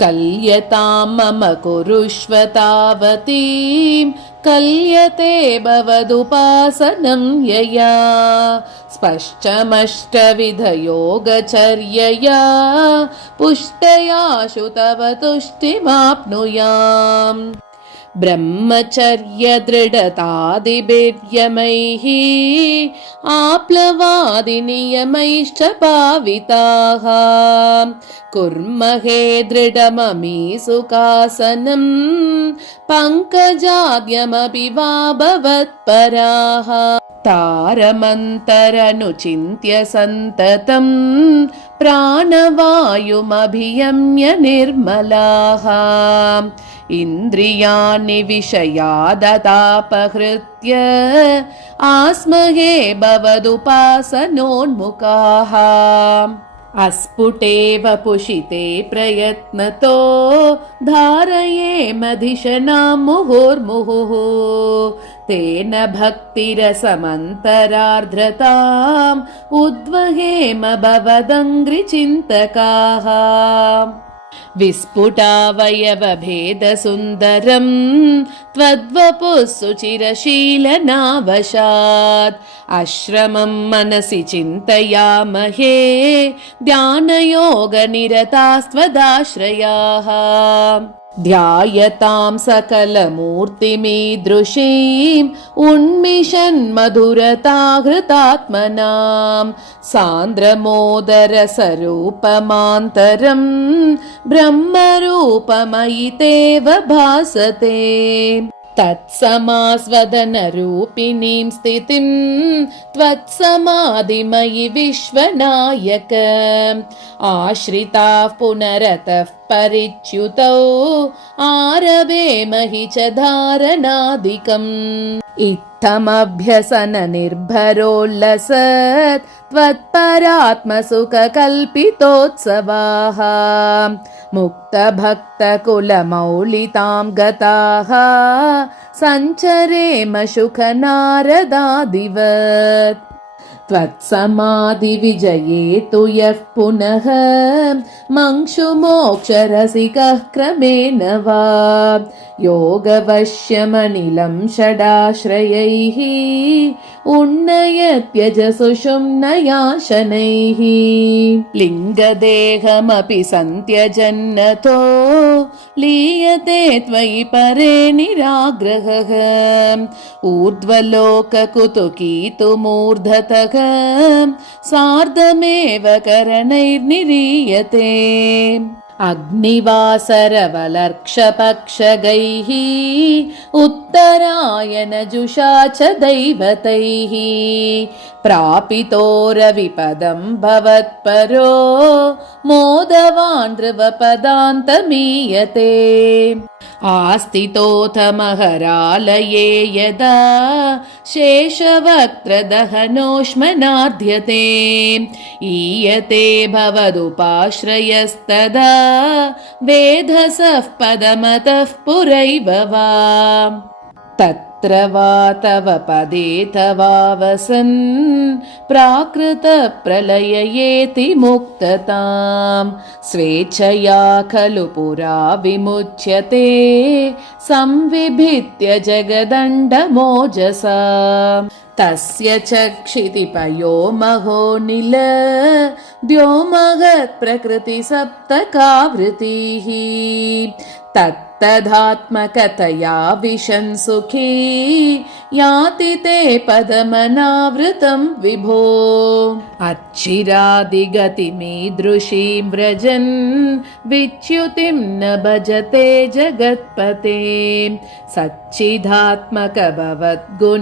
कल्यतां मम कुरुष्व तावतीं कल्यते भवदुपासनं यया स्पष्टमष्टविधयोगचर्यया पुष्टयाशु तव तुष्टिमाप्नुयाम् ब्रह्मचर्यदृढतादिभिर्यमैः आप्लवादिनियमैश्च पाविताः कुर्महे दृढममी सुखासनं पङ्कजाद्यमपि वा भवत्पराः तारमन्तरनुचिन्त्य सन्ततं प्राणवायुमभियम्य निर्मलाः इन्द्रियाणि विषयादतापहृत्य आस्महे भवदुपासनोन्मुखाः अस्फुटेव पुषिते प्रयत्नतो धारयेम धिषणां मुहुर्मुहुः तेन भक्तिरसमन्तरार्द्रताम् उद्वहेम भवदङ्घ्रिचिन्तकाः विस्फुटावयवभेदसुन्दरं त्वद्वपुः सुचिरशीलनावशात् आश्रमं मनसि चिन्तयामहे ध्यानयोगनिरतास्त्वदाश्रयाः ध्यायतां सकलमूर्तिमीदृशीम् उन्मिषन्मधुरताहृतात्मनां सान्द्रमोदरसरूपमान्तरं ब्रह्मरूपमयि तेव भासते तत्समास्वदनरूपिणीं स्थितिं त्वत्समाधिमयि विश्वनायक आश्रिताः पुनरतः परिच्युतौ आरभेमहि च धारणादिकम् इत्थमभ्यसन निर्भरोल्लसत् त्वत्परात्मसुखकल्पितोत्सवाः मुक्तभक्तकुलमौलितां गताः सञ्चरेम शुकनारदादिवत् त्वत्समाधिविजये तु यः पुनः मंशुमोक्षरसिकः क्रमेण वा योगवश्यमनिलं षडाश्रयैः उन्नयत्यजसुषुम्नया शनैः लिङ्गदेहमपि सन्त्यजन्नतो लीयते त्वयि परे निराग्रहः ऊर्ध्वलोककुतुकीतुमूर्धतः सार्धमेव करणैर्निरीयते अग्निवासरवलर्क्षपक्षगैः उत्तरायणजुषा च दैवतैः प्रापितोरविपदं भवत्परो मोदवान् ध्रुवपदान्तमीयते आस्थितोऽथ महरालये यदा शेषवक्त्रदहनोष्मनाद्यते ईयते भवदुपाश्रयस्तदा वेधसः पदमतः पुरैव वा तत्र वा तव पदे तवावसन् प्राकृतप्रलययेति मुक्ततां स्वेच्छया खलु पुरा विमुच्यते संविभित्य जगदण्डमोजसा तस्य च क्षितिपयो महोनिल द्योमगत्प्रकृतिसप्तकावृतिः तत्तदात्मकतया विशन् सुखी याति ते पदमनावृतं विभो अच्छिरादिगतिमीदृशीं व्रजन् विच्युतिं न भजते जगत्पते सच्चिदात्मक भवद्गुणोदयान्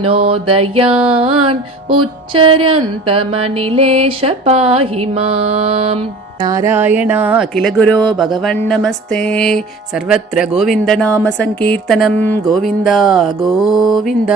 उच्चरन्तमनिलेश पाहि माम् नारायण अखिल गुरो भगवन्नमस्ते सर्वत्र गोविन्द नाम संकीर्तनं गोविन्द गोविन्द।